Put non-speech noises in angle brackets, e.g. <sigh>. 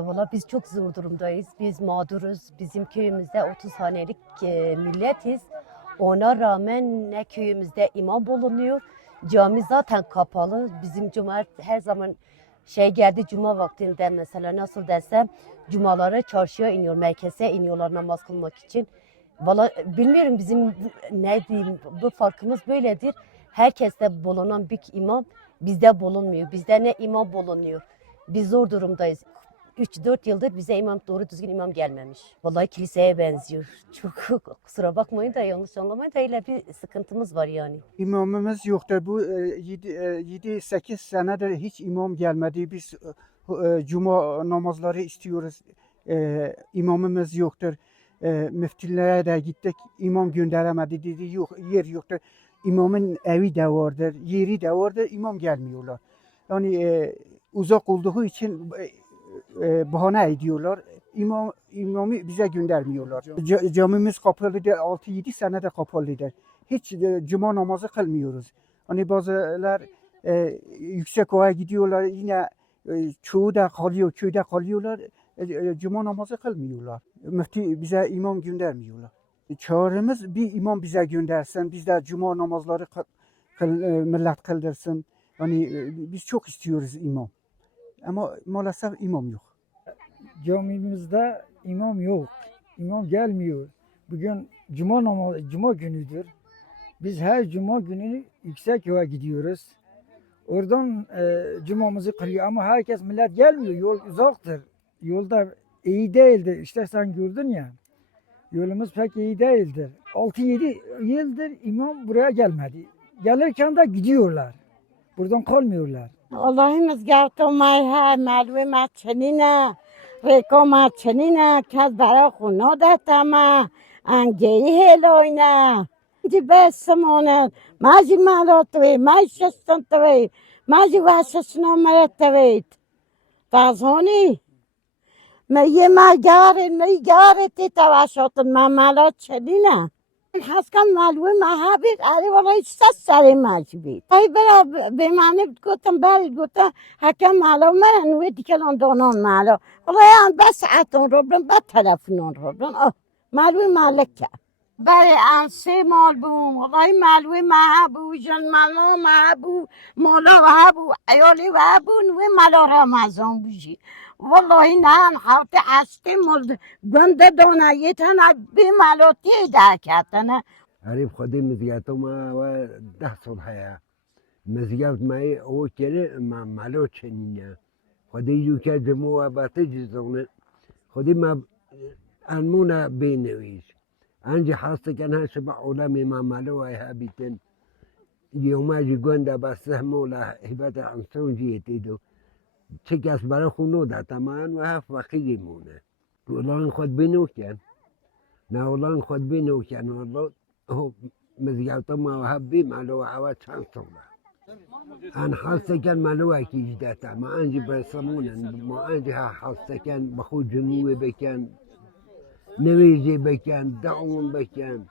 Valla biz çok zor durumdayız. Biz mağduruz. Bizim köyümüzde 30 hanelik e, milletiz. Ona rağmen ne köyümüzde imam bulunuyor. Cami zaten kapalı. Bizim cuma her zaman şey geldi cuma vaktinde mesela nasıl desem cumaları çarşıya iniyor, merkeze iniyorlar namaz kılmak için. Valla bilmiyorum bizim ne diyeyim bu farkımız böyledir. Herkeste bulunan bir imam bizde bulunmuyor. Bizde ne imam bulunuyor. Biz zor durumdayız. 3-4 yıldır bize imam doğru düzgün imam gelmemiş. Vallahi kiliseye benziyor. Çok <laughs> kusura bakmayın da yanlış anlamayın da öyle bir sıkıntımız var yani. İmamımız yoktur. Bu 7-8 senedir hiç imam gelmedi. Biz e, e, cuma namazları istiyoruz. E, imamımız yoktur. E, müftülere de gittik. İmam gönderemedi dedi. Yok yer yoktur. İmamın evi de vardır, yeri de vardır. İmam gelmiyorlar. Yani e, uzak olduğu için e, bahane ediyorlar. İmam, imamı bize göndermiyorlar. Ca- camimiz kapalıdır. 6-7 senede kapalıdır hiç e, cuma namazı kılmıyoruz. Hani bazılar e, yüksek oya gidiyorlar yine e, çoğu da kalıyor, köyde kalıyorlar. E, e, cuma namazı kılmıyorlar. Müftü bize imam göndermiyorlar. Çağrımız bir imam bize göndersin. Biz de cuma namazları kıl, kıl- e, millet kıldırsın. Hani e, biz çok istiyoruz imam. Ama maalesef imam yok camimizde imam yok. İmam gelmiyor. Bugün cuma namazı, cuma günüdür. Biz her cuma günü yüksek yola gidiyoruz. Oradan e, cumamızı kılıyor ama herkes millet gelmiyor. Yol uzaktır. Yolda iyi değildir. İşte sen gördün ya. Yolumuz pek iyi değildir. 6-7 yıldır imam buraya gelmedi. Gelirken de gidiyorlar. Buradan kalmıyorlar. Allah'ımız gerçi olmayı her mervemet çenine. ریکوما چنینه کس برای خونا دتمه انگیی هلوینه دی بسمونه مازی مالاتوی مای شستنتوی مازی واسسنا مرتوید فازونی مریه ما گاره مری گاره تی تواشاتن ما مالات چنینه حسکم معلومه ما بید علی والای سس سری ماش بید ای برا به من گفتم بله گفتم حکم مالا من نوی دیکلان دونان مالا والای هم بس اتون رو برم بعد تلفنون رو برم آه معلومه مالکه بله انسه مال بوم وای معلوم محبو جان ملا محبو مالا وحبو ایالی وحبو نوی ملا رمزان بوشی والله نهان حوت هستی دانه گند تنه بی ملا تیده کتن عریب خودی ما و ده صبحه مزیت ما او کلی ملا چنینه. خودی یو که جمعه و باتی جزانه. خودی ما انمونه بینویش. انجي حاست کن شبع علمی ما مالو ای هابیتن یوما جی گوندا با سهمو لا هبت عنسون جیتی دو چه کس برای خونو دا تمان و هف مونه ولان خود بینو کن نه ولان خود بینو کن والله هو مزیعتم ما هبی مالو عوض چند أنا حاسة كان مالوك يجداتا ما أنجي برسمونا ما أنجي حاسة كان بخو جنوبي كان نویزی بکن دعون بکن